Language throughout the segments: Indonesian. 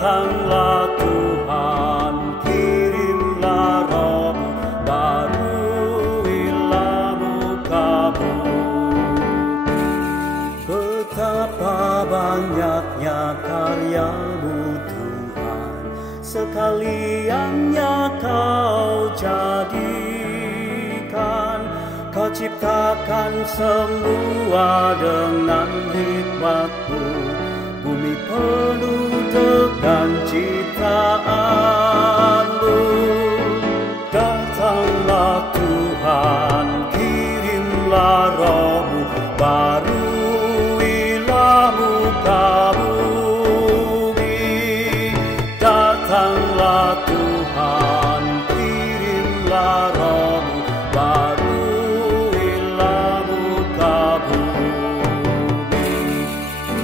Datanglah Tuhan, kirimlah Roh-Mu, baruilah muka-Mu. Betapa banyaknya karya-Mu Tuhan, sekaliannya Kau jadikan. Kau ciptakan semua dengan hikmat-Mu, bumi penuh dengan ciptaan-Mu. Datanglah Tuhan, kirimlah Roh-Mu, baruilah muka-Mu. Datanglah Tuhan, kirimlah Roh-Mu, baruilah muka-Mu.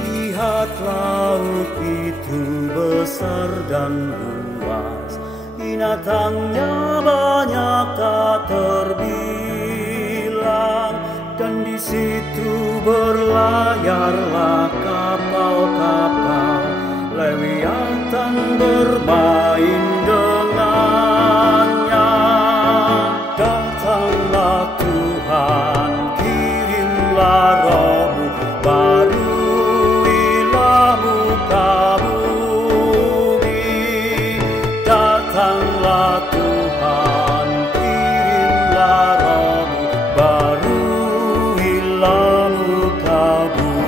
Lihat laut itu besar dan luas, binatangnya banyak tak terbilang, dan di situ berlayarlah kapal-kapal, Lewiatan bermain dengannya. Datanglah Tuhan, kirimlah Roh-Mu, baruilah muka-Mu. Datanglah Tuhan, kirimlah Roh-Mu, baruilah muka-Mu.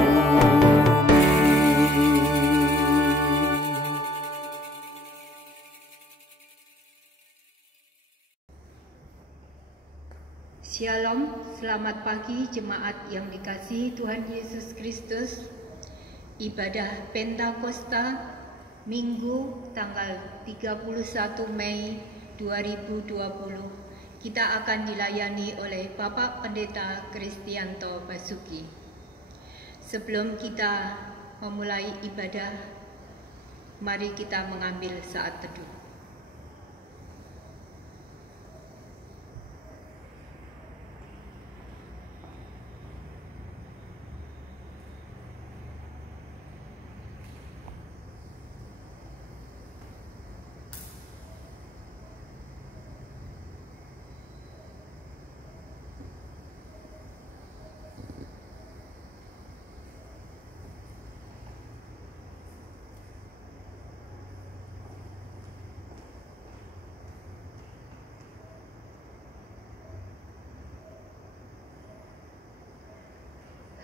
Shalom, selamat pagi jemaat yang dikasihi Tuhan Yesus Kristus. Ibadah Pentakosta Minggu tanggal 31 Mei 2020 kita akan dilayani oleh Bapak Pendeta Kristianto Basuki. Sebelum kita memulai ibadah, mari kita mengambil saat teduh.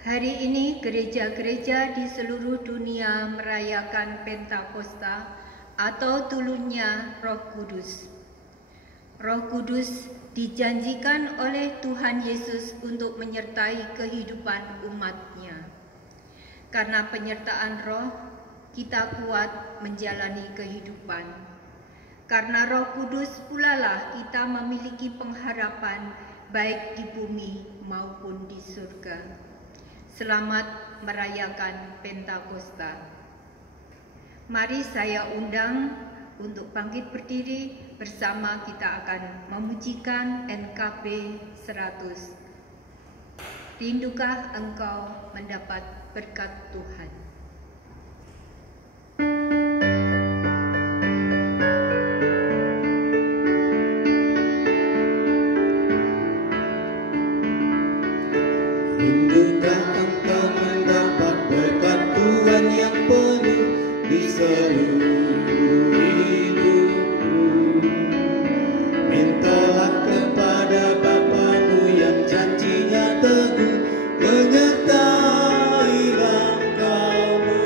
Hari ini gereja-gereja di seluruh dunia merayakan Pentakosta atau turunnya Roh Kudus. Roh Kudus dijanjikan oleh Tuhan Yesus untuk menyertai kehidupan umat-Nya. Karena penyertaan Roh, kita kuat menjalani kehidupan. Karena Roh Kudus pulalah kita memiliki pengharapan baik di bumi maupun di surga. Selamat merayakan Pentakosta. Mari saya undang untuk bangkit berdiri bersama, kita akan memujikan NKB 100. Rindukah engkau mendapat berkat Tuhan? Rindukah engkau mendapat berkat Tuhan yang penuh di seluruh hidupmu? Mintalah kepada Bapa-Mu yang janjinya teguh menyertai langkahmu.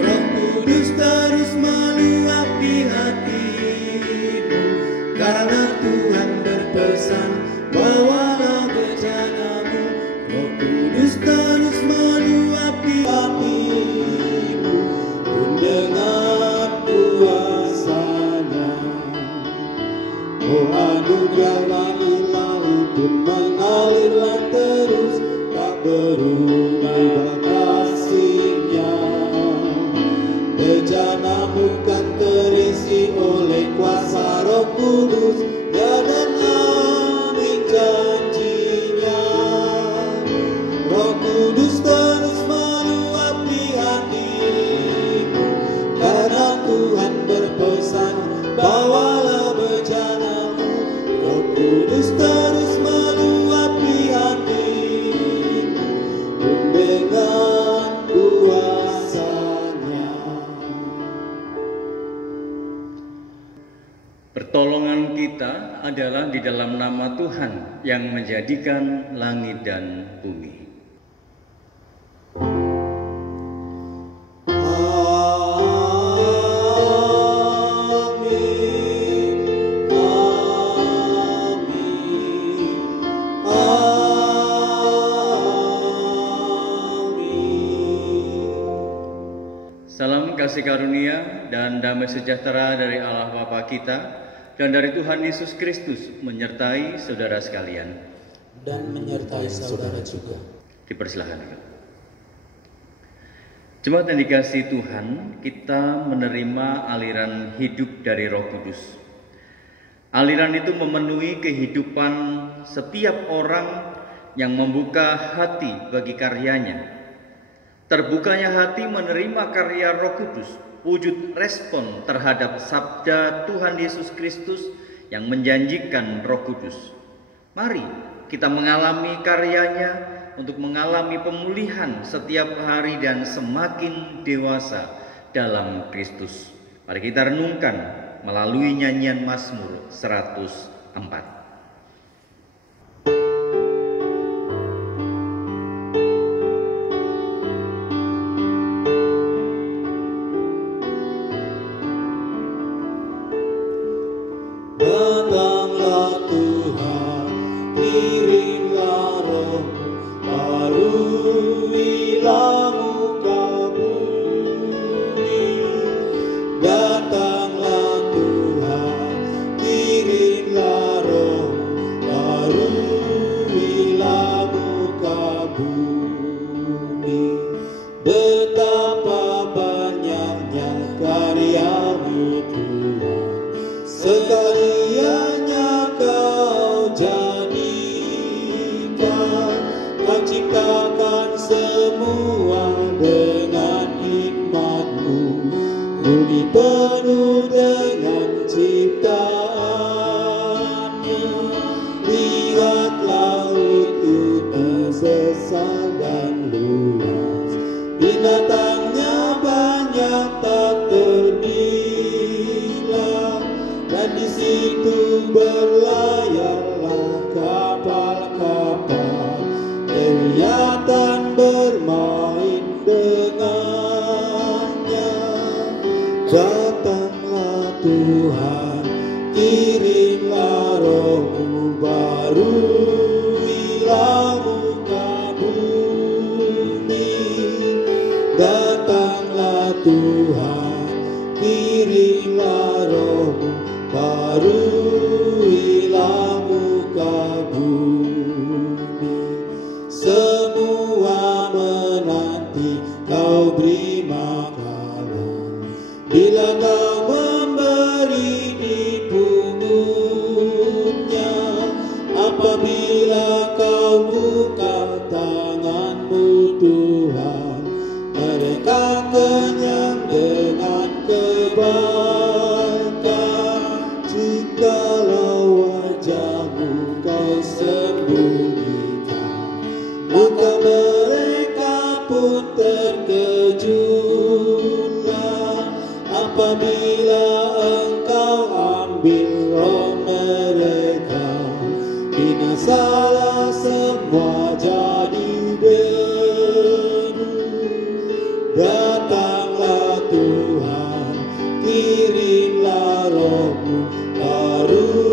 Roh Kudus terus meluapi hatimu, karena Tuhan berpesan, bawalah bencanamu. Roh Kudus terus meluapi hatimu, pun dengan kuasa-Nya. Oh, anugerah langit pun mengalirlah terus, tak berubah kasih-Nya. Bejanamu kan terisi oleh kuasa Roh Kudus, dan amin janjinya. Roh Kudus terus meluapi hatimu, Pertolongan kita adalah di dalam nama Tuhan yang menjadikan langit dan bumi. Salam kasih karunia dan damai sejahtera dari Allah Bapa kita dan dari Tuhan Yesus Kristus menyertai saudara sekalian. Dan menyertai saudara juga. Dipersilahkan. Jemaat yang dikasihi Tuhan, kita menerima aliran hidup dari Roh Kudus. Aliran itu memenuhi kehidupan setiap orang yang membuka hati bagi karyanya. Terbukanya hati menerima karya Roh Kudus, wujud respon terhadap sabda Tuhan Yesus Kristus yang menjanjikan Roh Kudus. Mari kita mengalami karyanya untuk mengalami pemulihan setiap hari dan semakin dewasa dalam Kristus. Mari kita renungkan melalui nyanyian Mazmur 104. Datanglah Tuhan, kirimlah Roh-Mu, baruilah muka bumi. Datanglah Tuhan, kirimlah Roh-Mu, baruilah muka bumi. Betapa banyaknya karya-Mu Tuhan, sekaliannya Kau jadikan. Kau ciptakan semua dengan hikmat-Mu, bumi penuh dengan ciptaannya. Lihat laut itu besar dan luas, binatangnya banyak tak ternilai. Dan di situ berlayarlah kapal-kapal, kelihatan bermain dengannya. Datanglah Tuhan, kirimlah Roh-Mu, baruilah muka bumi. Datanglah Tuhan, kirimlah Roh-Mu, baruilah muka bumi. Semua menanti Kau beri makanan, bila Kau memberi dipungutnya. Apabila Kau buka tangan-Mu Tuhan, mereka kenyang dengan kebaikan. Jikalau wajah-Mu Kau sembunyikan, maka mereka pun terkejutlah. Apabila Engkau ambil roh mereka, binasalah semua jadi deru. Datanglah Tuhan, kirimlah Roh-Mu, baruilah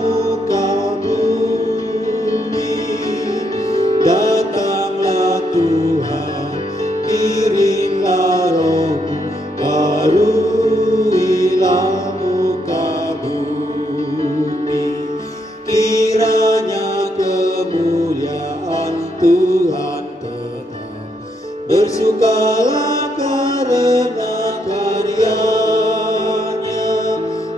muka bumi. Datanglah Tuhan, kirimlah Roh-Mu, baruilah muka bumi. Kiranya kemuliaan Tuhan tetap, bersukalah karena karyanya.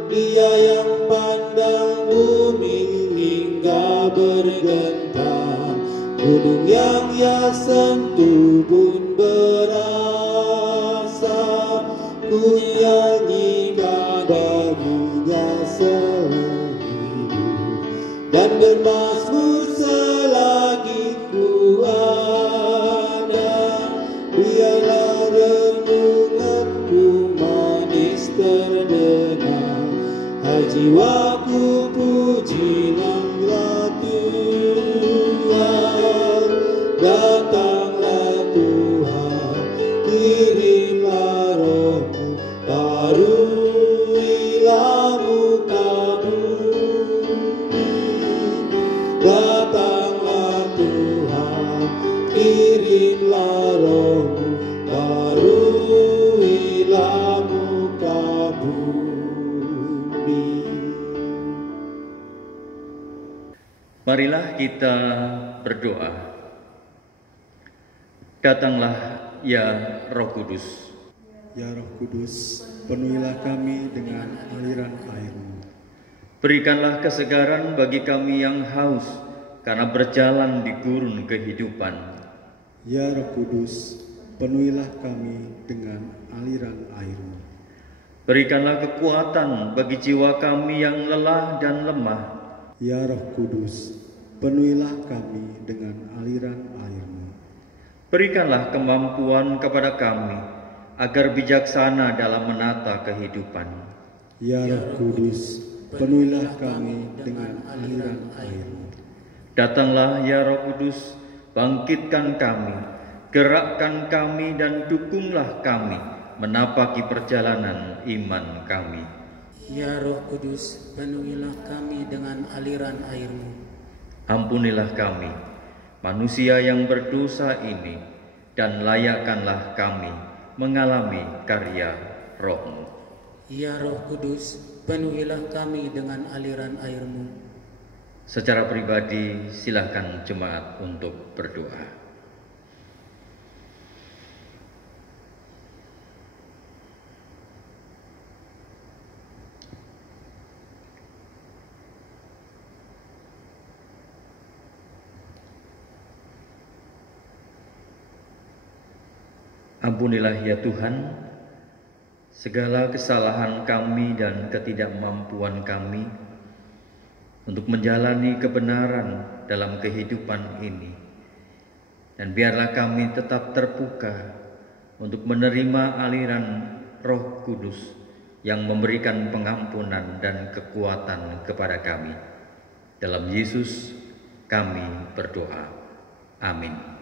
Dia yang pandang bumi hingga bergetar, gunung yang Ia sentuh pun berasa. Ku nyanyikan baginya sehidup, dan bermazmur selagi ku ada. Biarlah renunganku manis terdengar, Jiwaku puji namamu Tuhan, datanglah Tuhan, kirimlah rohmu, baruilah muka bumi. Datanglah Tuhan, kirimlah rohmu, baruilah muka bumi. Marilah kita berdoa. Datanglah ya Roh Kudus. Ya Roh Kudus, penuhilah kami dengan aliran air-Mu. Berikanlah kesegaran bagi kami yang haus karena berjalan di gurun kehidupan. Ya Roh Kudus, penuhilah kami dengan aliran air-Mu. Berikanlah kekuatan bagi jiwa kami yang lelah dan lemah. Ya Roh Kudus, penuhilah kami dengan aliran air-Mu. Berikanlah kemampuan kepada kami agar bijaksana dalam menata kehidupan. Ya Roh Kudus, penuhilah kami dengan aliran air-Mu. Datanglah ya Roh Kudus, bangkitkan kami, gerakkan kami dan dukunglah kami menapaki perjalanan iman kami. Ya Roh Kudus, penuhilah kami dengan aliran air-Mu. Ampunilah kami, manusia yang berdosa ini, dan layakkanlah kami mengalami karya Roh-Mu. Ya Roh Kudus, penuhilah kami dengan aliran air-Mu. Secara pribadi, silakan jemaat untuk berdoa. Ampunilah ya Tuhan segala kesalahan kami dan ketidakmampuan kami untuk menjalani kebenaran dalam kehidupan ini. Dan biarlah kami tetap terbuka untuk menerima aliran Roh Kudus yang memberikan pengampunan dan kekuatan kepada kami. Dalam Yesus kami berdoa. Amin.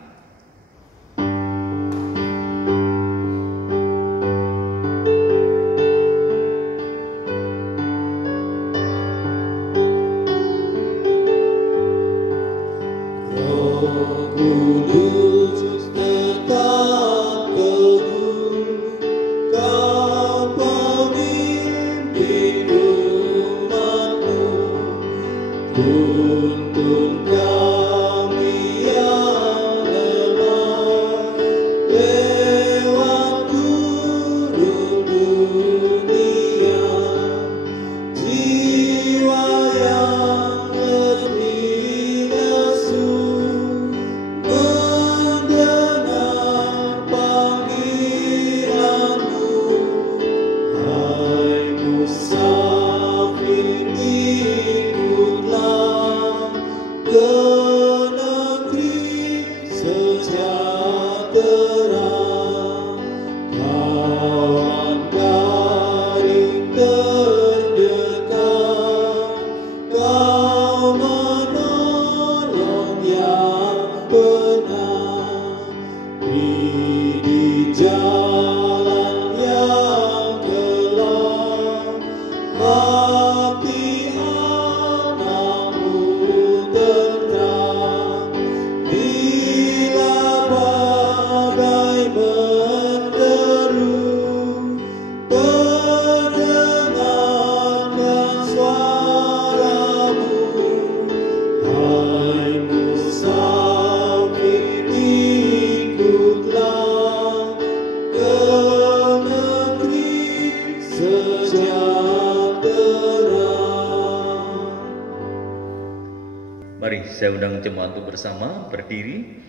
Mari saya undang jemaat untuk bersama berdiri.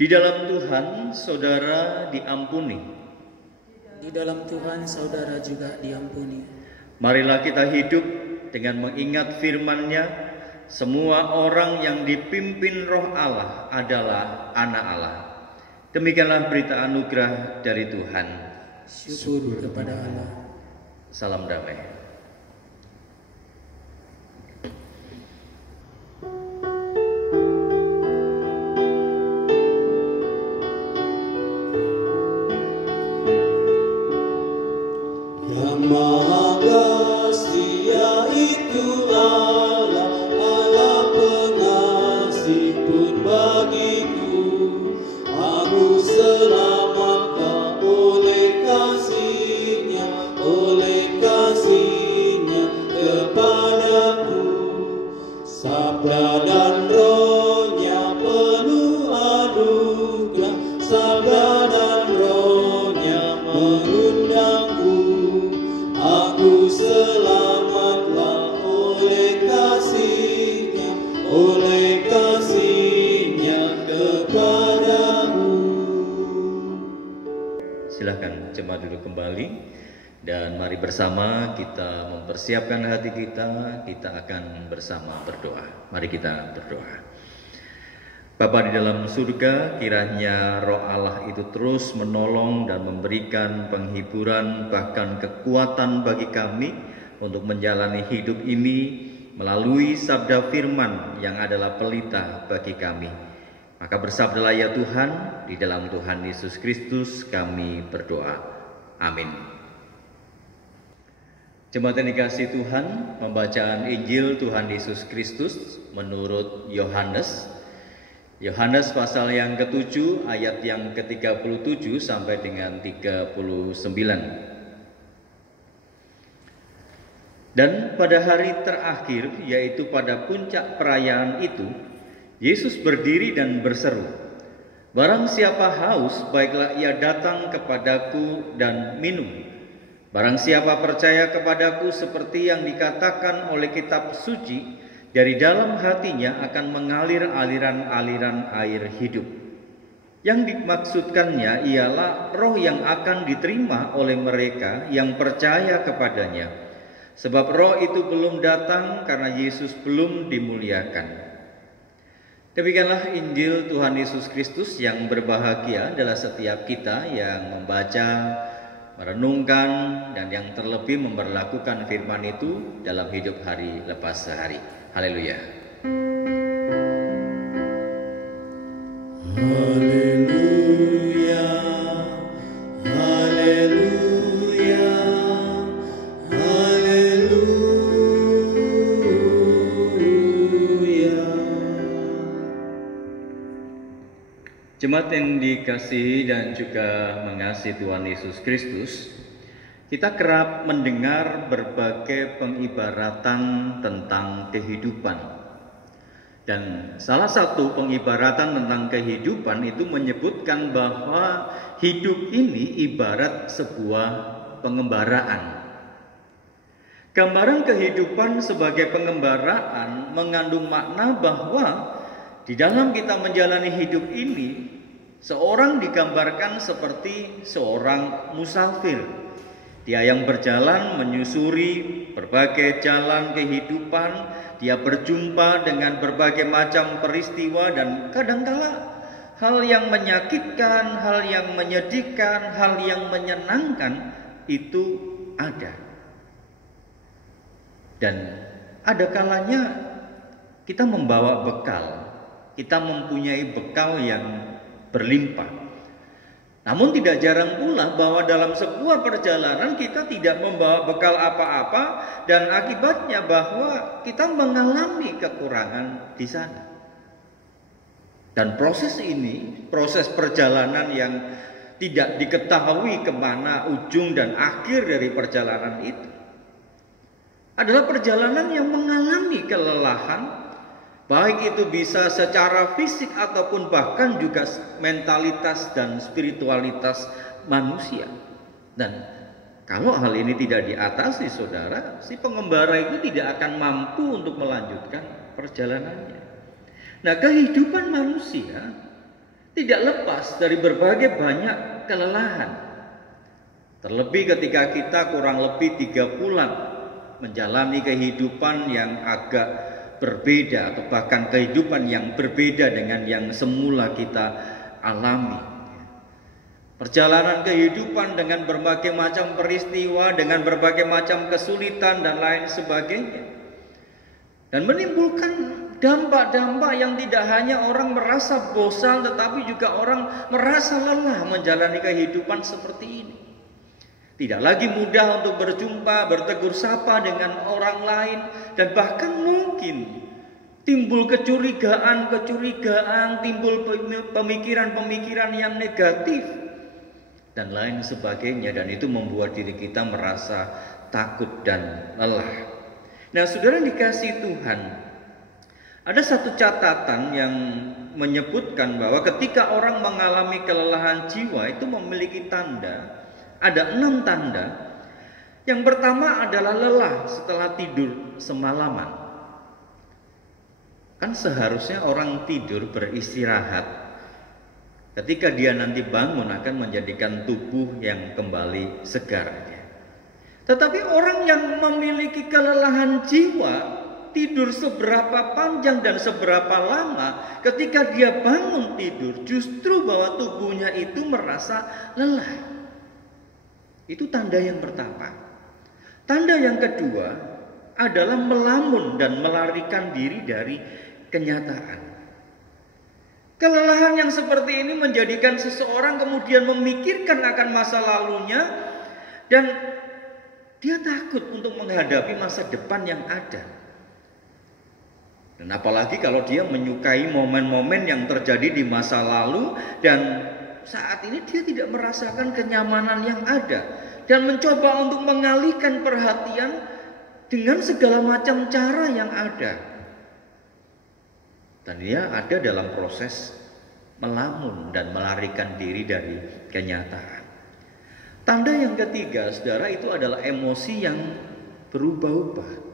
Di dalam Tuhan saudara diampuni. Di dalam Tuhan saudara juga diampuni. Marilah kita hidup dengan mengingat firman-Nya. Semua orang yang dipimpin Roh Allah adalah anak Allah. Demikianlah berita anugerah dari Tuhan. Syukur kepada Allah. Salam damai. berjemaah duduk kembali. Dan mari bersama kita mempersiapkan hati kita akan bersama berdoa. Mari kita berdoa. Bapa di dalam surga, kiranya Roh Allah itu terus menolong dan memberikan penghiburan bahkan kekuatan bagi kami untuk menjalani hidup ini melalui sabda firman yang adalah pelita bagi kami. Maka bersabdalah ya Tuhan, di dalam Tuhan Yesus Kristus kami berdoa. Amin. Jemaat yang dikasihi Tuhan, pembacaan Injil Tuhan Yesus Kristus menurut Yohanes pasal yang ke-7 ayat yang ke-37 sampai dengan 39. Dan pada hari terakhir, yaitu pada puncak perayaan itu, Yesus berdiri dan berseru, "Barang siapa haus, baiklah ia datang kepadaku dan minum. Barang siapa percaya kepadaku seperti yang dikatakan oleh kitab suci, dari dalam hatinya akan mengalir aliran-aliran air hidup." Yang dimaksudkannya ialah roh yang akan diterima oleh mereka yang percaya kepadanya. Sebab roh itu belum datang karena Yesus belum dimuliakan. Demikianlah Injil Tuhan Yesus Kristus. Yang berbahagia adalah setiap kita yang membaca, merenungkan, dan yang terlebih memperlakukan firman itu dalam hidup hari lepas hari. Haleluya. Haleluya, haleluya, haleluya. Jemaat yang dikasihi dan juga mengasihi Tuhan Yesus Kristus, kita kerap mendengar berbagai pengibaratan tentang kehidupan. Dan salah satu pengibaratan tentang kehidupan itu menyebutkan bahwa hidup ini ibarat sebuah pengembaraan. Gambaran kehidupan sebagai pengembaraan mengandung makna bahwa di dalam kita menjalani hidup ini, seorang digambarkan seperti seorang musafir. Dia yang berjalan menyusuri berbagai jalan kehidupan, dia berjumpa dengan berbagai macam peristiwa dan kadangkala hal yang menyakitkan, hal yang menyedihkan, hal yang menyenangkan itu ada. Dan ada kalanya kita membawa bekal, kita mempunyai bekal yang berlimpah. Namun tidak jarang pula bahwa dalam sebuah perjalanan kita tidak membawa bekal apa-apa dan akibatnya bahwa kita mengalami kekurangan di sana. Dan proses ini, proses perjalanan yang tidak diketahui kemana ujung dan akhir dari perjalanan itu, adalah perjalanan yang mengalami kelelahan, baik itu bisa secara fisik ataupun bahkan juga mentalitas dan spiritualitas manusia. Dan kalau hal ini tidak diatasi, saudara, si pengembara itu tidak akan mampu untuk melanjutkan perjalanannya. Nah, kehidupan manusia tidak lepas dari berbagai banyak kelelahan. Terlebih ketika kita kurang lebih 3 bulan menjalani kehidupan yang agak berbeda atau bahkan kehidupan yang berbeda dengan yang semula kita alami. Perjalanan kehidupan dengan berbagai macam peristiwa, dengan berbagai macam kesulitan dan lain sebagainya. Dan menimbulkan dampak-dampak yang tidak hanya orang merasa bosan, tetapi juga orang merasa lelah menjalani kehidupan seperti ini. Tidak lagi mudah untuk berjumpa, bertegur sapa dengan orang lain, dan bahkan mungkin timbul kecurigaan, timbul pemikiran-pemikiran yang negatif dan lain sebagainya, dan itu membuat diri kita merasa takut dan lelah. Nah, saudara dikasihi Tuhan, ada satu catatan yang menyebutkan bahwa ketika orang mengalami kelelahan jiwa itu memiliki tanda. Ada 6 tanda. Yang pertama adalah lelah setelah tidur semalaman. Kan seharusnya orang tidur beristirahat Ketika dia nanti bangun akan menjadikan tubuh yang kembali segar. Tetapi orang yang memiliki kelelahan jiwa, tidur seberapa panjang dan seberapa lama, ketika dia bangun tidur justru bahwa tubuhnya itu merasa lelah. Itu tanda yang pertama. Tanda yang kedua adalah melamun dan melarikan diri dari kenyataan. Kelelahan yang seperti ini menjadikan seseorang kemudian memikirkan akan masa lalunya dan dia takut untuk menghadapi masa depan yang ada. Dan apalagi kalau dia menyukai momen-momen yang terjadi di masa lalu dan saat ini dia tidak merasakan kenyamanan yang ada dan mencoba untuk mengalihkan perhatian dengan segala macam cara yang ada. Dan dia ada dalam proses melamun dan melarikan diri dari kenyataan. Tanda yang ketiga, saudara, itu adalah emosi yang berubah-ubah.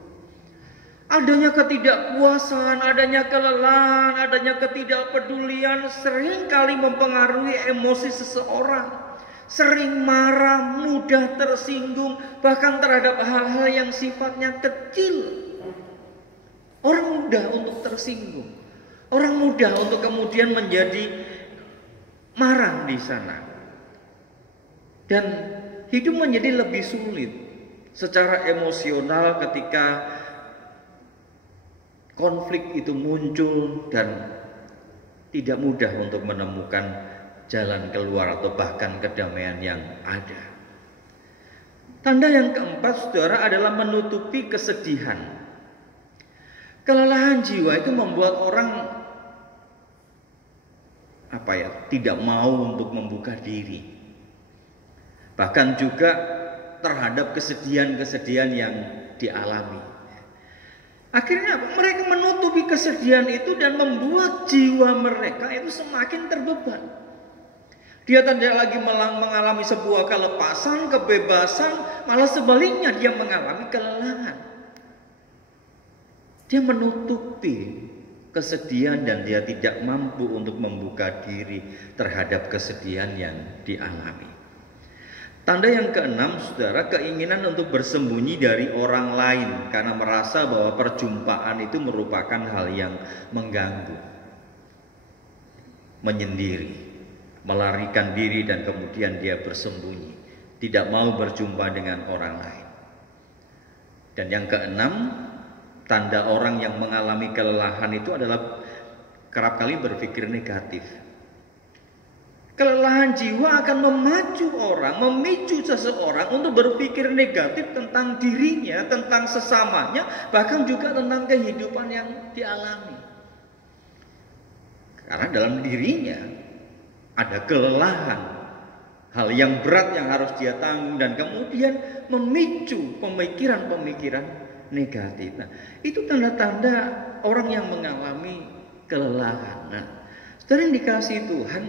Adanya ketidakpuasan, adanya kelelahan, adanya ketidakpedulian seringkali mempengaruhi emosi seseorang. Sering marah, mudah tersinggung, bahkan terhadap hal-hal yang sifatnya kecil. Orang mudah untuk tersinggung. Orang mudah untuk kemudian menjadi marah di sana. Dan hidup menjadi lebih sulit secara emosional ketika konflik itu muncul dan tidak mudah untuk menemukan jalan keluar atau bahkan kedamaian yang ada. Tanda yang keempat, saudara, adalah menutupi kesedihan. Kelelahan jiwa itu membuat orang tidak mau untuk membuka diri. Bahkan juga terhadap kesedihan-kesedihan yang dialami. Akhirnya mereka menutupi kesedihan itu dan membuat jiwa mereka itu semakin terbeban. Dia tidak lagi mengalami sebuah kelepasan, kebebasan, malah sebaliknya dia mengalami kelelahan. Dia menutupi kesedihan dan dia tidak mampu untuk membuka diri terhadap kesedihan yang dialami. Tanda yang keenam, saudara, keinginan untuk bersembunyi dari orang lain karena merasa bahwa perjumpaan itu merupakan hal yang mengganggu. Menyendiri, melarikan diri dan kemudian dia bersembunyi, tidak mau berjumpa dengan orang lain. Dan yang keenam, tanda orang yang mengalami kelelahan itu adalah kerap kali berpikir negatif. Kelelahan jiwa akan memicu seseorang untuk berpikir negatif tentang dirinya, tentang sesamanya, bahkan juga tentang kehidupan yang dialami. Karena dalam dirinya ada kelelahan, hal yang berat yang harus dia tanggung dan kemudian memicu pemikiran-pemikiran negatif. Nah, itu tanda-tanda orang yang mengalami kelelahan. Nah, saudara yang dikasihi Tuhan,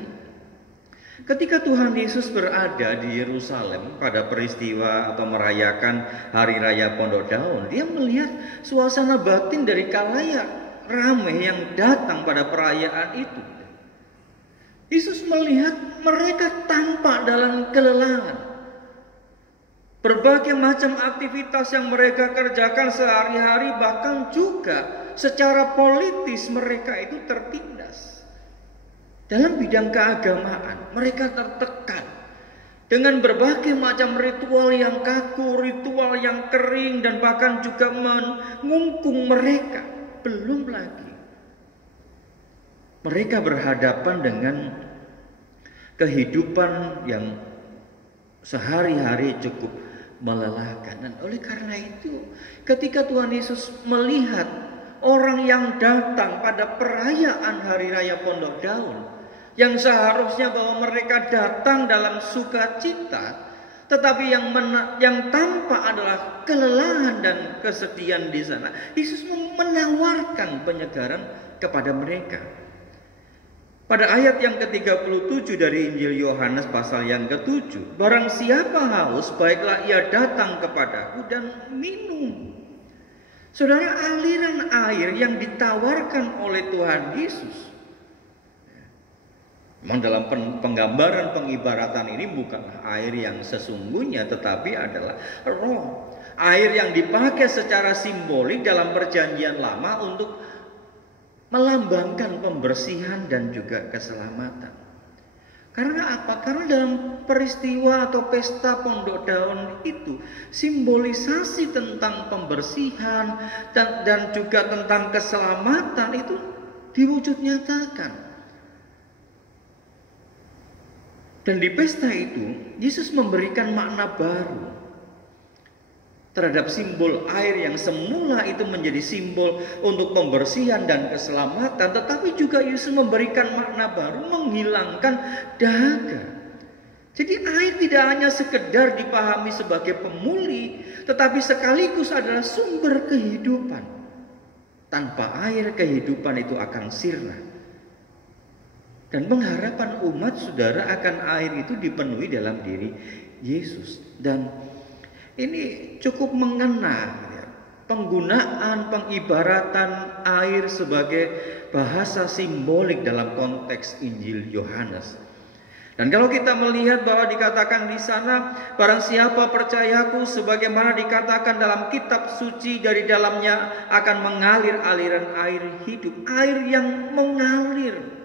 ketika Tuhan Yesus berada di Yerusalem pada peristiwa atau merayakan Hari Raya Pondok Daun, dia melihat suasana batin dari khalayak ramai yang datang pada perayaan itu. Yesus melihat mereka tampak dalam kelelahan. Berbagai macam aktivitas yang mereka kerjakan sehari-hari, bahkan juga secara politis mereka itu tertindas. Dalam bidang keagamaan mereka tertekan dengan berbagai macam ritual yang kaku, ritual yang kering, dan bahkan juga mengungkung mereka. Belum lagi mereka berhadapan dengan kehidupan yang sehari-hari cukup melelahkan. Dan oleh karena itu, ketika Tuhan Yesus melihat orang yang datang pada perayaan Hari Raya Pondok Daun, yang seharusnya bahwa mereka datang dalam sukacita, tetapi yang tampak adalah kelelahan dan kesedihan di sana, Yesus menawarkan penyegaran kepada mereka. Pada ayat yang ke-37 dari Injil Yohanes pasal yang ke-7, barang siapa haus, baiklah ia datang kepadaku dan minum. Saudara, aliran air yang ditawarkan oleh Tuhan Yesus Memang dalam penggambaran pengibaratan ini bukanlah air yang sesungguhnya, tetapi adalah roh. Air yang dipakai secara simbolik dalam perjanjian lama untuk melambangkan pembersihan dan juga keselamatan. Karena apa? Karena dalam peristiwa atau pesta Pondok Daun itu simbolisasi tentang pembersihan dan juga tentang keselamatan itu diwujud nyatakan. Dan di pesta itu Yesus memberikan makna baru terhadap simbol air yang semula itu menjadi simbol untuk pembersihan dan keselamatan, tetapi juga Yesus memberikan makna baru, menghilangkan dahaga. Jadi air tidak hanya sekedar dipahami sebagai pemulih, tetapi sekaligus adalah sumber kehidupan. Tanpa air kehidupan itu akan sirna. Dan pengharapan umat saudara akan air itu dipenuhi dalam diri Yesus. Dan ini cukup mengena penggunaan pengibaratan air sebagai bahasa simbolik dalam konteks Injil Yohanes. Dan kalau kita melihat bahwa dikatakan di sana, barang siapa percayaku sebagaimana dikatakan dalam kitab suci, dari dalamnya akan mengalir aliran air hidup, air yang mengalir.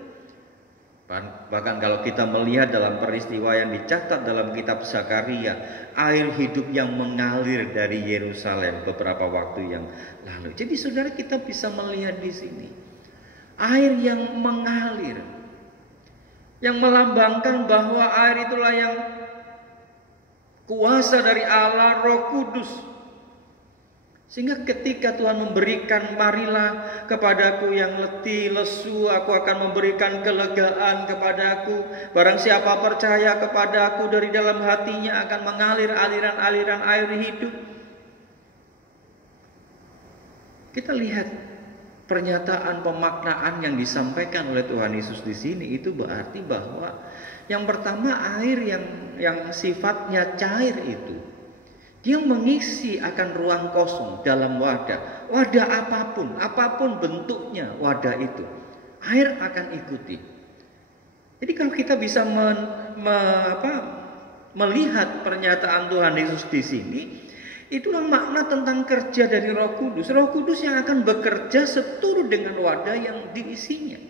Bahkan kalau kita melihat dalam peristiwa yang dicatat dalam kitab Zakaria, air hidup yang mengalir dari Yerusalem beberapa waktu yang lalu. Jadi saudara, kita bisa melihat di sini air yang mengalir, yang melambangkan bahwa air itulah yang kuasa dari Allah, Roh Kudus. Sehingga ketika Tuhan memberikan, marilah kepadaku yang letih, lesu, aku akan memberikan kelegaan kepadaku. Barang siapa percaya kepadaku, dari dalam hatinya akan mengalir aliran-aliran air hidup. Kita lihat pernyataan pemaknaan yang disampaikan oleh Tuhan Yesus di sini, itu berarti bahwa yang pertama, air yang sifatnya cair itu, dia mengisi akan ruang kosong dalam wadah apapun bentuknya wadah itu, air akan ikuti. Jadi kalau kita bisa melihat pernyataan Tuhan Yesus di sini, itulah makna tentang kerja dari Roh Kudus. Roh Kudus yang akan bekerja seturut dengan wadah yang diisinya.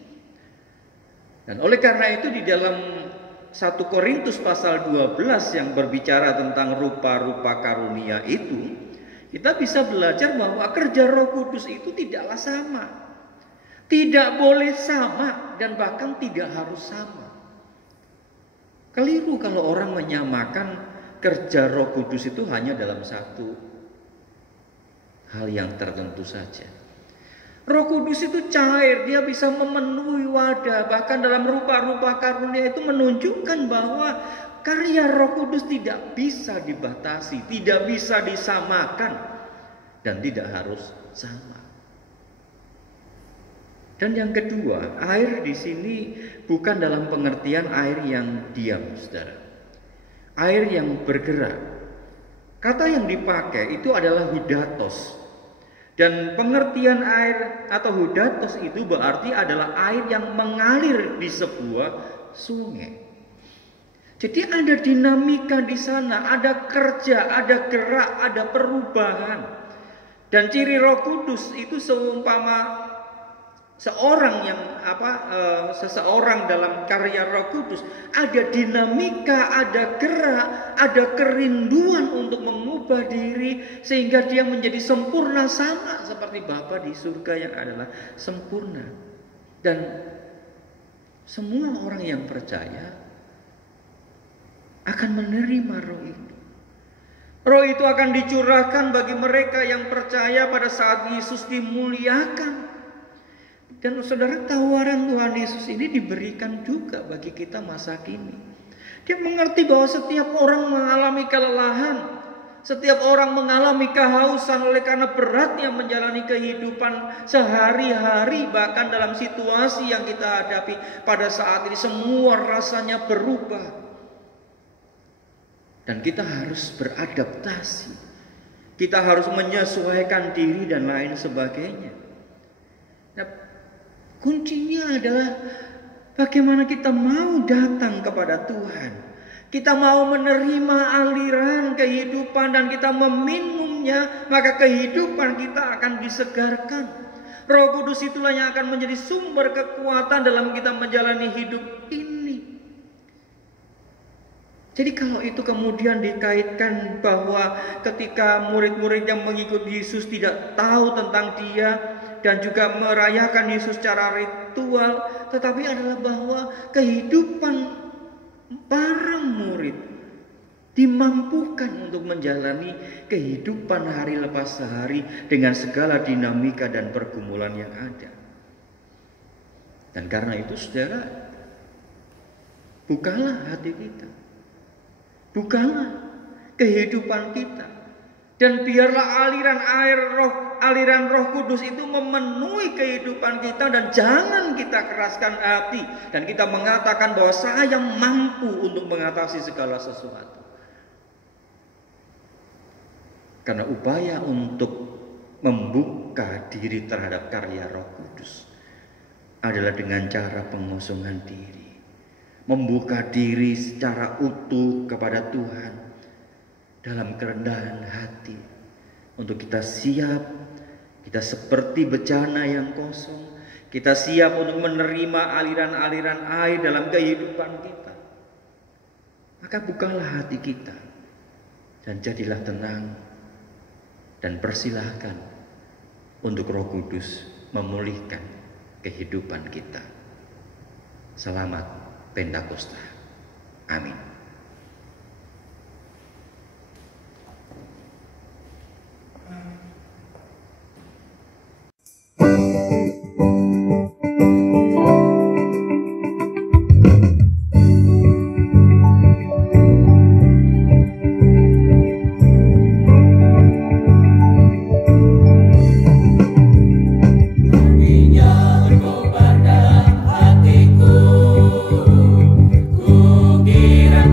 Dan oleh karena itu di dalam 1 Korintus pasal 12 yang berbicara tentang rupa-rupa karunia itu, kita bisa belajar bahwa kerja Roh Kudus itu tidaklah sama. Tidak boleh sama dan bahkan tidak harus sama. Keliru kalau orang menyamakan kerja Roh Kudus itu hanya dalam satu hal yang tertentu saja. Roh Kudus itu cair, dia bisa memenuhi wadah. Bahkan dalam rupa-rupa karunia itu menunjukkan bahwa karya Roh Kudus tidak bisa dibatasi, tidak bisa disamakan, dan tidak harus sama. Dan yang kedua, air di sini bukan dalam pengertian air yang diam, saudara. Air yang bergerak. Kata yang dipakai itu adalah hudatos. Dan pengertian air atau hudatos itu berarti adalah air yang mengalir di sebuah sungai. Jadi ada dinamika di sana, ada kerja, ada gerak, ada perubahan. Dan ciri Roh Kudus itu seumpama seseorang dalam karya Roh Kudus, ada dinamika, ada gerak, ada kerinduan untuk mengubah diri sehingga dia menjadi sempurna, sama seperti Bapa di surga yang adalah sempurna. Dan semua orang yang percaya akan menerima roh itu. Roh itu akan dicurahkan bagi mereka yang percaya pada saat Yesus dimuliakan. Dan saudara, tawaran Tuhan Yesus ini diberikan juga bagi kita masa kini. Dia mengerti bahwa setiap orang mengalami kelelahan, setiap orang mengalami kehausan oleh karena beratnya menjalani kehidupan sehari-hari. Bahkan dalam situasi yang kita hadapi pada saat ini, semua rasanya berubah. Dan kita harus beradaptasi, kita harus menyesuaikan diri dan lain sebagainya. Nah, kuncinya adalah Bagaimana kita mau datang kepada Tuhan? Kita mau menerima aliran kehidupan dan kita meminumnya, maka kehidupan kita akan disegarkan. Roh Kudus itulah yang akan menjadi sumber kekuatan dalam kita menjalani hidup ini. Jadi kalau itu kemudian dikaitkan bahwa ketika murid-murid yang mengikuti Yesus tidak tahu tentang Dia dan juga merayakan Yesus secara ritual, tetapi adalah bahwa kehidupan para murid dimampukan untuk menjalani kehidupan hari lepas hari dengan segala dinamika dan pergumulan yang ada. Dan karena itu saudara, bukalah hati kita, bukalah kehidupan kita, dan biarlah aliran Roh Kudus itu memenuhi kehidupan kita, dan jangan kita keraskan hati dan kita mengatakan bahwa saya mampu untuk mengatasi segala sesuatu. Karena upaya untuk membuka diri terhadap karya Roh Kudus adalah dengan cara pengosongan diri, membuka diri secara utuh kepada Tuhan dalam kerendahan hati, untuk kita siap, kita seperti bejana yang kosong, kita siap untuk menerima aliran-aliran air dalam kehidupan kita. Maka bukalah hati kita dan jadilah tenang, dan persilahkan untuk Roh Kudus memulihkan kehidupan kita. Selamat Pentakosta. Amin. Berkobar dalam hatiku, ku kira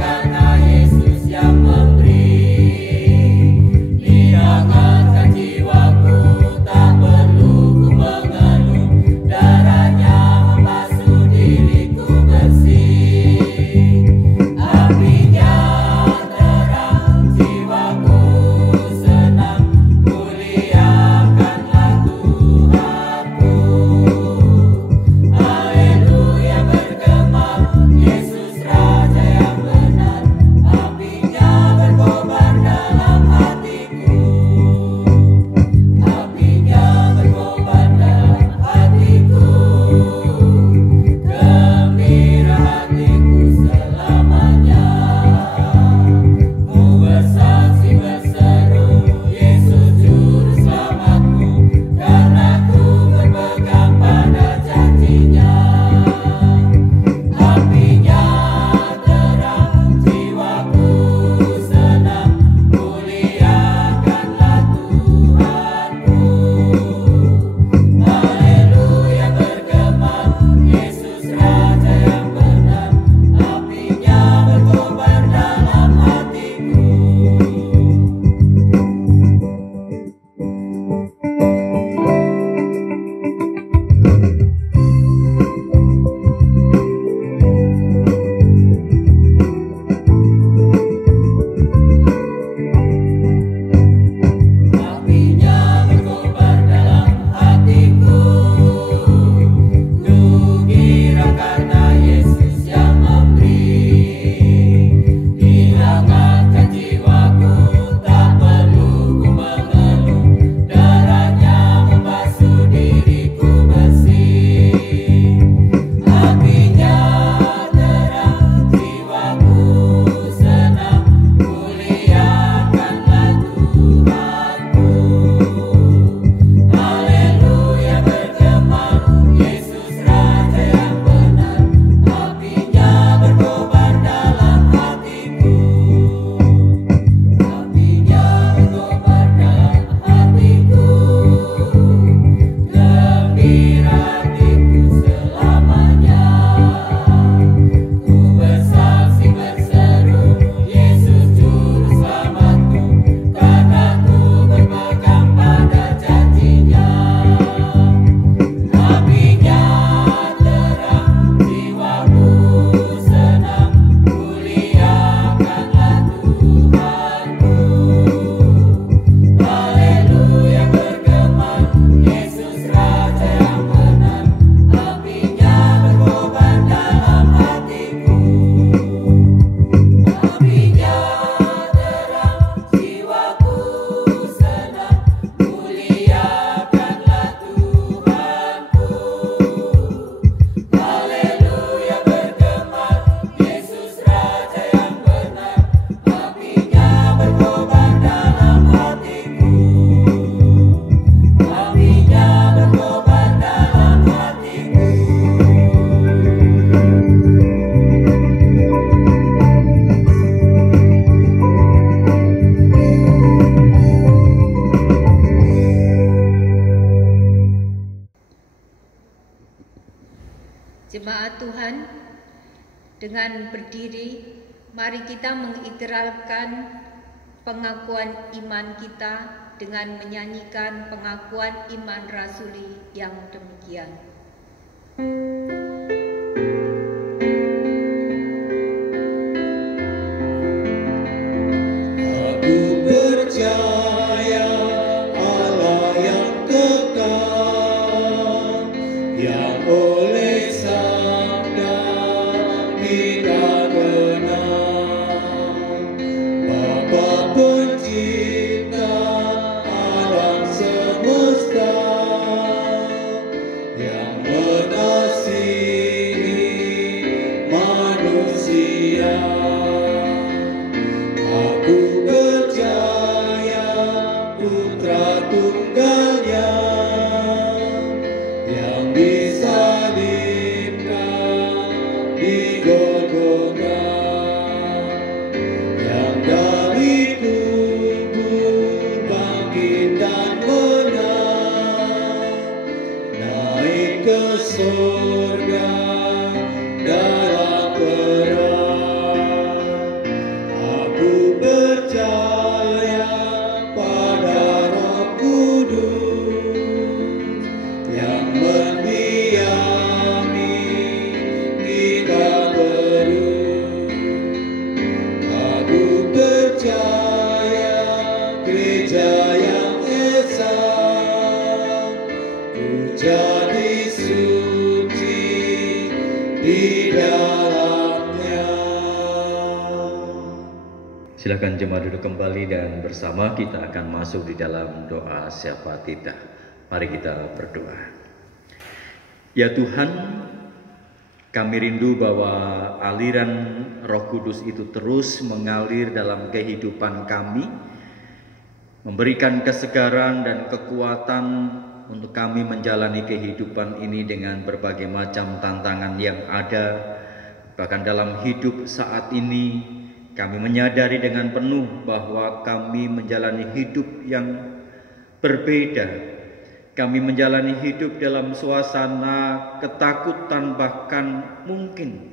Tuhan, dengan berdiri, mari kita mengikrarkan pengakuan iman kita dengan menyanyikan pengakuan iman rasuli yang demikian. Aku percaya Allah yang kekal, yang oleh sabda kita kenal, Bapa Pencipta alam semesta, yang mengasihi manusia. Aku percaya Putra Tunggalnya yang disalibkan di Golgota, yang dari kubur bangkit dan menang, naik ke surga dalam perang. Aku percaya pada Roh Kudus yang mendiami kita terus. Aku percaya gereja yang esa, ku jadi suci di dalamnya. Silakan jemaat duduk kembali dan bersama kita akan masuk di dalam doa syafaat kita. Mari kita berdoa. Ya Tuhan, kami rindu bahwa aliran Roh Kudus itu terus mengalir dalam kehidupan kami, memberikan kesegaran dan kekuatan untuk kami menjalani kehidupan ini dengan berbagai macam tantangan yang ada. Bahkan dalam hidup saat ini, kami menyadari dengan penuh bahwa kami menjalani hidup yang berbeda. Kami menjalani hidup dalam suasana ketakutan, bahkan mungkin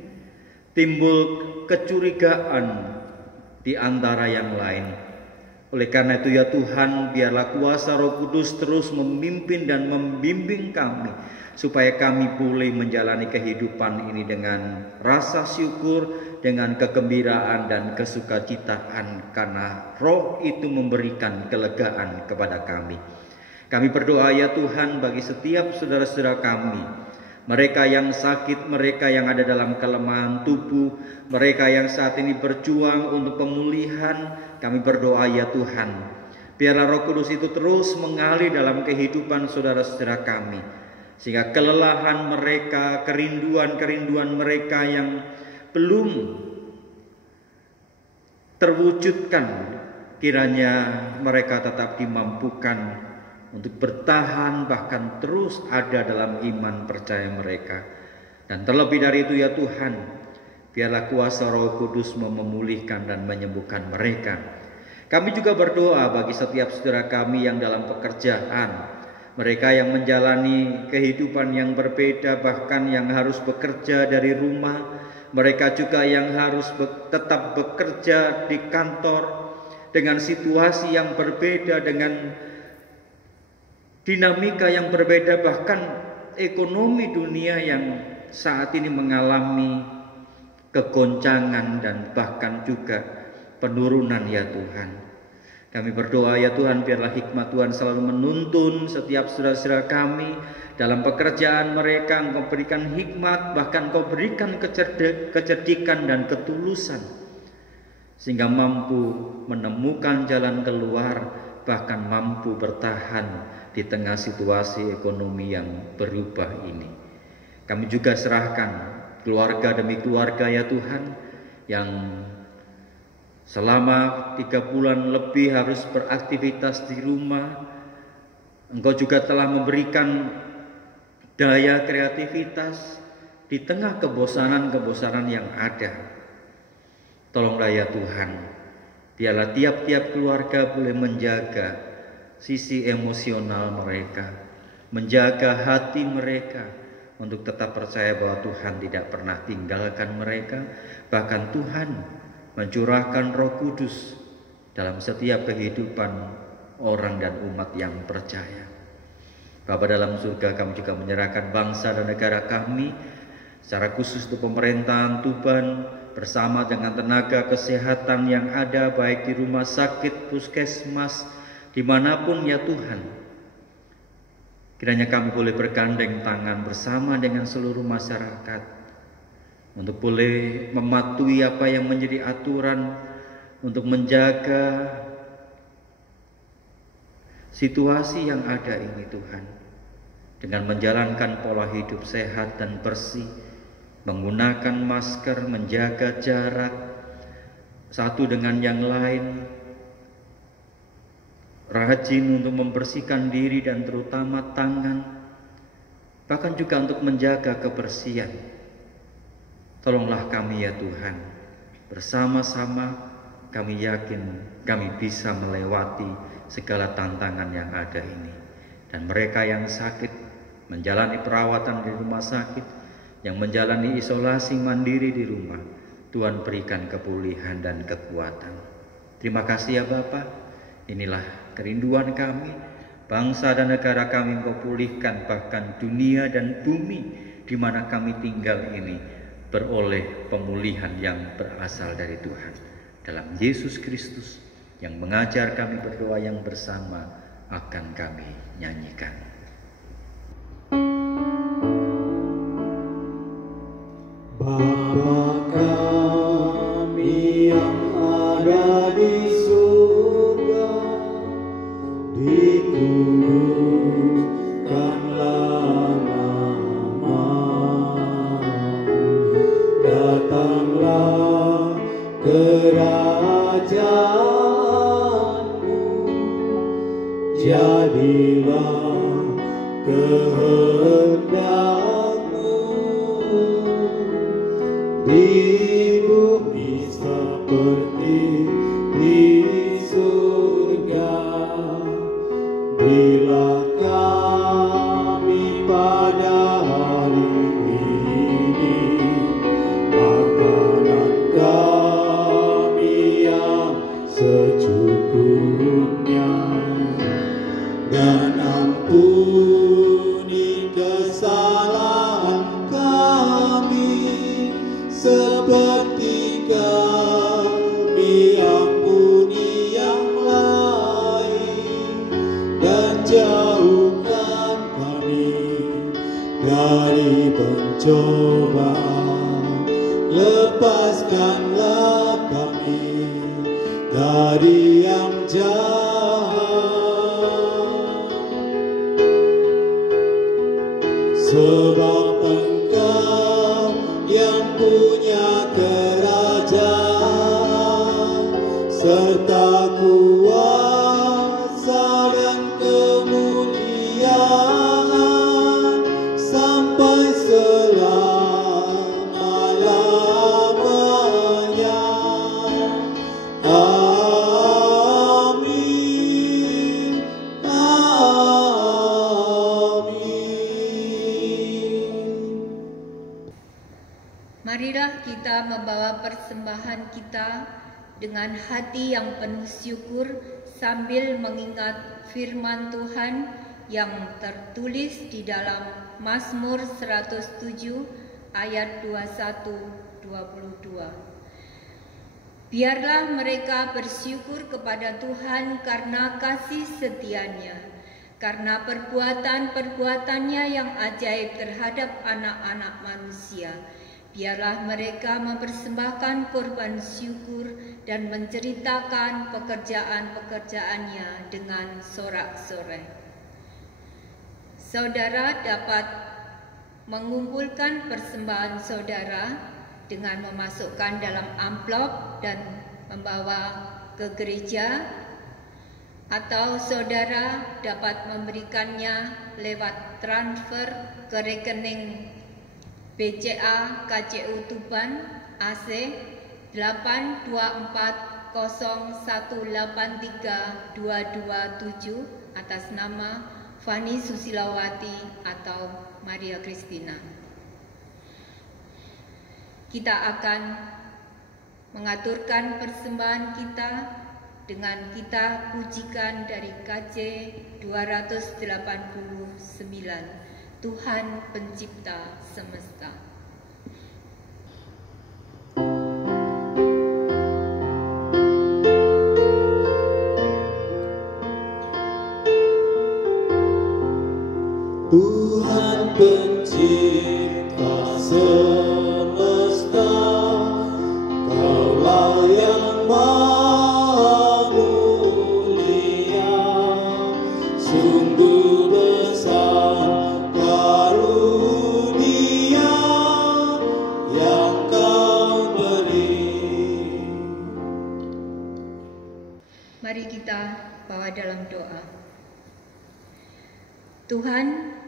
timbul kecurigaan di antara yang lain. Oleh karena itu ya Tuhan, biarlah kuasa Roh Kudus terus memimpin dan membimbing kami, supaya kami boleh menjalani kehidupan ini dengan rasa syukur, dengan kegembiraan dan kesukacitaan, karena Roh itu memberikan kelegaan kepada kami. Kami berdoa ya Tuhan bagi setiap saudara-saudara kami, mereka yang sakit, mereka yang ada dalam kelemahan tubuh, mereka yang saat ini berjuang untuk pemulihan. Kami berdoa ya Tuhan, biarlah Roh Kudus itu terus mengalir dalam kehidupan saudara-saudara kami, sehingga kelelahan mereka, kerinduan mereka yang belum terwujudkan, kiranya mereka tetap dimampukan untuk bertahan, bahkan terus ada dalam iman percaya mereka. Dan terlebih dari itu ya Tuhan, biarlah kuasa Roh Kudus memulihkan dan menyembuhkan mereka. Kami juga berdoa bagi setiap saudara kami yang dalam pekerjaan, mereka yang menjalani kehidupan yang berbeda, bahkan yang harus bekerja dari rumah, mereka juga yang harus tetap bekerja di kantor dengan situasi yang berbeda, dengan dinamika yang berbeda, bahkan ekonomi dunia yang saat ini mengalami kegoncangan dan bahkan juga penurunan ya Tuhan. Kami berdoa ya Tuhan, biarlah hikmat Tuhan selalu menuntun setiap saudara-saudara kami dalam pekerjaan mereka. Engkau berikan hikmat, bahkan Engkau berikan kecerdikan dan ketulusan, sehingga mampu menemukan jalan keluar, bahkan mampu bertahan di tengah situasi ekonomi yang berubah ini. Kami juga serahkan keluarga demi keluarga ya Tuhan, yang selama 3 bulan lebih harus beraktivitas di rumah. Engkau juga telah memberikan daya kreativitas di tengah kebosanan-kebosanan yang ada. Tolonglah ya Tuhan, biarlah tiap-tiap keluarga boleh menjaga sisi emosional mereka, menjaga hati mereka, untuk tetap percaya bahwa Tuhan tidak pernah tinggalkan mereka, bahkan Tuhan mencurahkan Roh Kudus dalam setiap kehidupan orang dan umat yang percaya. Bapa dalam surga, kami juga menyerahkan bangsa dan negara kami, secara khusus untuk pemerintahan Tuban, bersama dengan tenaga kesehatan yang ada baik di rumah sakit, puskesmas, dimanapun ya Tuhan. Kiranya kami boleh bergandeng tangan bersama dengan seluruh masyarakat untuk boleh mematuhi apa yang menjadi aturan untuk menjaga situasi yang ada ini Tuhan, dengan menjalankan pola hidup sehat dan bersih, menggunakan masker, menjaga jarak satu dengan yang lain, rajin untuk membersihkan diri dan terutama tangan, bahkan juga untuk menjaga kebersihan. Tolonglah kami ya Tuhan, bersama-sama kami yakin kami bisa melewati segala tantangan yang ada ini. Dan mereka yang sakit, menjalani perawatan di rumah sakit, yang menjalani isolasi mandiri di rumah, Tuhan berikan kepulihan dan kekuatan. Terima kasih ya Bapa. Inilah kerinduan kami, bangsa dan negara kami Engkau pulihkan, bahkan dunia dan bumi di mana kami tinggal ini beroleh pemulihan yang berasal dari Tuhan. Dalam Yesus Kristus yang mengajar kami berdoa yang bersama akan kami nyanyikan. Bapa kami yang ada di surga, dikuduskanlah namamu, datanglah kerajaanmu, jadilah kehendakmu di bumi seperti di surga. Berilah kami pada hari ini makanan kami yang secukupnya, dan ampuni kesalahan kami seperti kami ampuni yang lain, dan jauhkan kami dari pencobaan, lepaskanlah kami dari yang jahat, sebab Engkau yang punya kerajaan serta kuasa dan kemuliaan sampai selama-lamanya. Amin. Amin. Marilah kita membawa persembahan kita dengan hati yang penuh syukur sambil mengingat firman Tuhan yang tertulis di dalam Mazmur 107 ayat 21-22. Biarlah mereka bersyukur kepada Tuhan karena kasih setia-Nya, karena perbuatan-perbuatannya yang ajaib terhadap anak-anak manusia. Biarlah mereka mempersembahkan korban syukur dan menceritakan pekerjaan-pekerjaannya dengan sorak-sorai. Saudara dapat mengumpulkan persembahan saudara dengan memasukkan dalam amplop dan membawa ke gereja, atau saudara dapat memberikannya lewat transfer ke rekening BCA KCU Tuban AC 82401832227 atas nama Fani Susilawati atau Maria Christina. Kita akan mengaturkan persembahan kita dengan kita pujikan dari KJ 289, Tuhan Pencipta Semesta. Tuhan Pencipta semesta, Kaulah yang Maha Mulia, sungguh besar karunia yang Kau beri. Mari kita bawa dalam doa. Tuhan,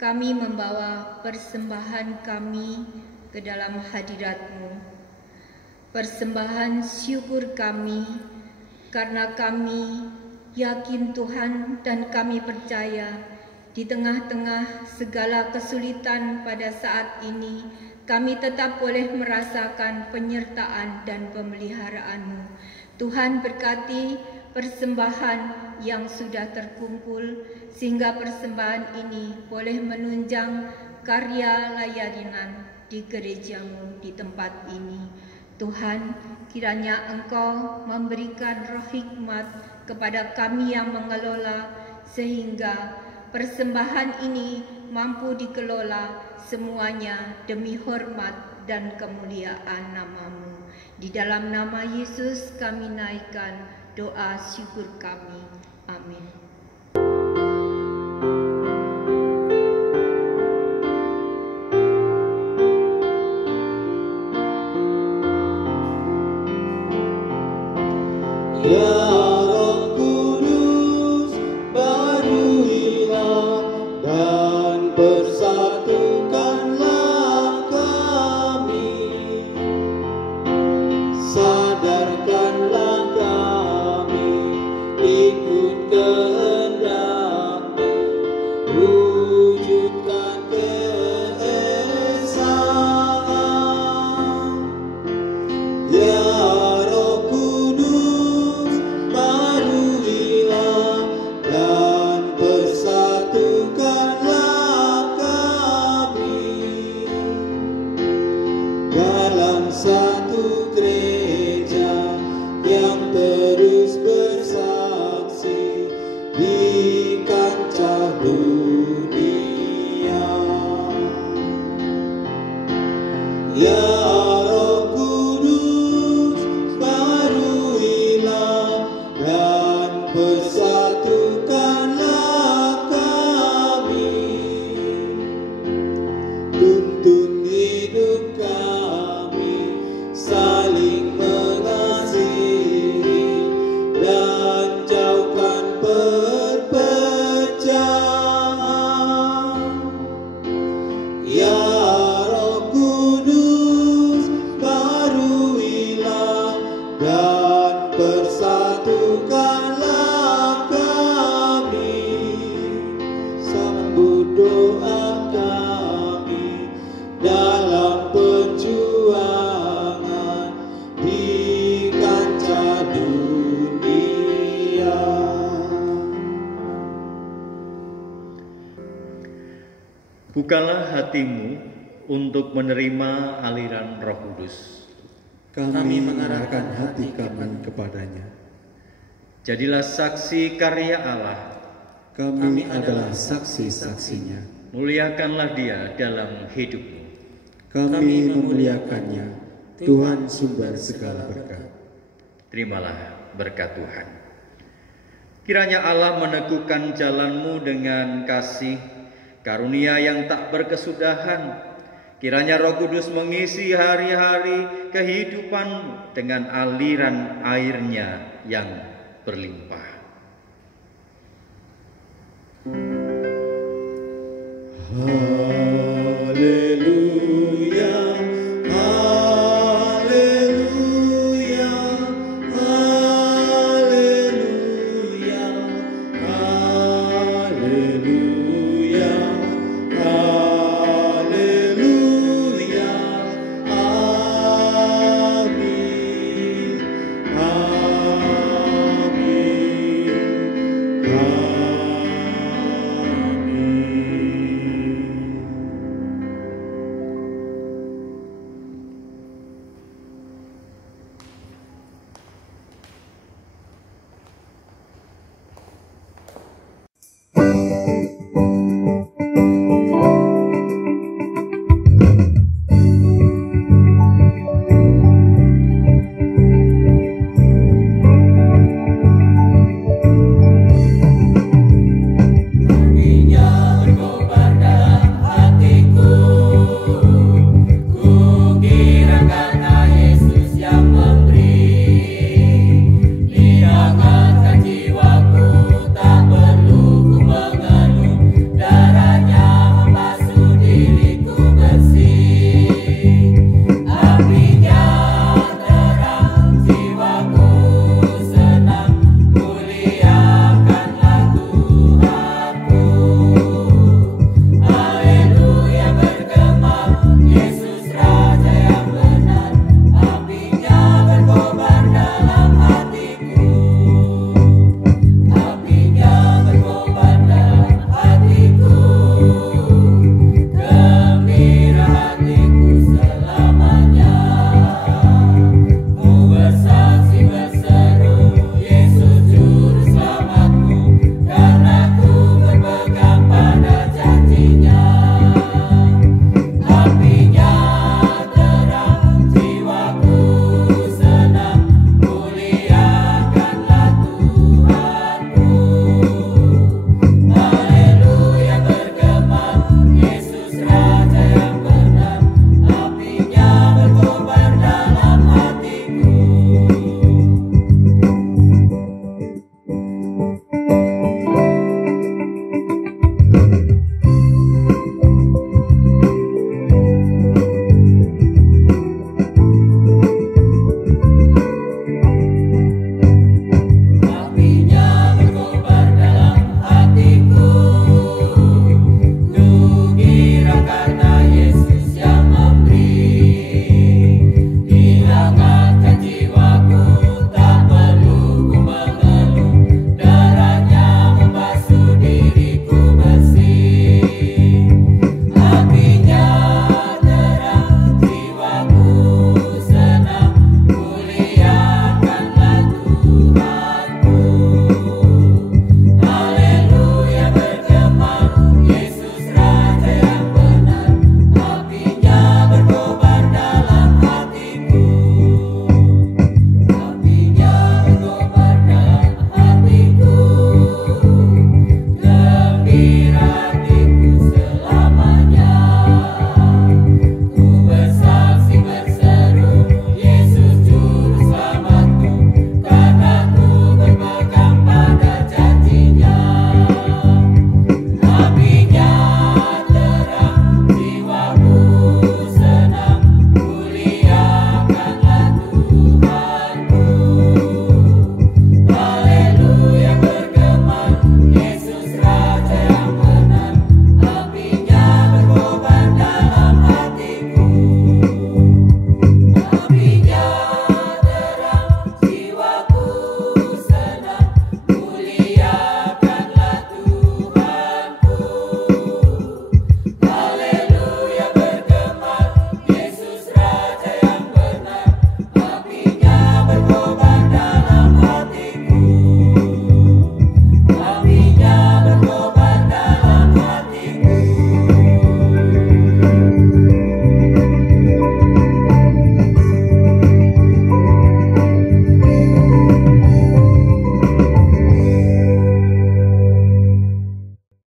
kami membawa persembahan kami ke dalam hadirat-Mu. Persembahan syukur kami karena kami yakin Tuhan dan kami percaya di tengah-tengah segala kesulitan pada saat ini kami tetap boleh merasakan penyertaan dan pemeliharaan-Mu. Tuhan berkati persembahan yang sudah terkumpul sehingga persembahan ini boleh menunjang karya layanan di gereja-Mu di tempat ini. Tuhan, kiranya Engkau memberikan roh hikmat kepada kami yang mengelola sehingga persembahan ini mampu dikelola semuanya demi hormat dan kemuliaan nama-Mu. Di dalam nama Yesus kami naikkan doa syukur kami. Amin. Ya Roh Kudus, baruilah dan persatukanlah kami. Sadarkanlah kami, ikut kehendak-Mu, wujudkan keesaan. Ya Roh Kudus, baruilah dan persatukanlah kami dalam satu gereja yang terus bersaksi di kancah dunia. Ya Roh Kudus, baruilah dan persatukanlah kami. Tuntun hidup kami, saling mengasihi dan jauhkan perpecahan. Ya Roh Kudus, baruilah dan persatukanlah kami. Sambut doa kami dalam perjuangan di kancah dunia. Bukalah hatimu untuk menerima aliran Roh Kudus. Kami mengarahkan hati kami kepadanya. Jadilah saksi karya Allah. Kami adalah saksi-saksinya. Muliakanlah Dia dalam hidupmu. Kami memuliakannya, Tuhan sumber segala berkat. Terimalah berkat Tuhan. Kiranya Allah meneguhkan jalanmu dengan kasih, karunia yang tak berkesudahan. Kiranya Roh Kudus mengisi hari-hari kehidupanmu dengan aliran airnya yang berlimpah.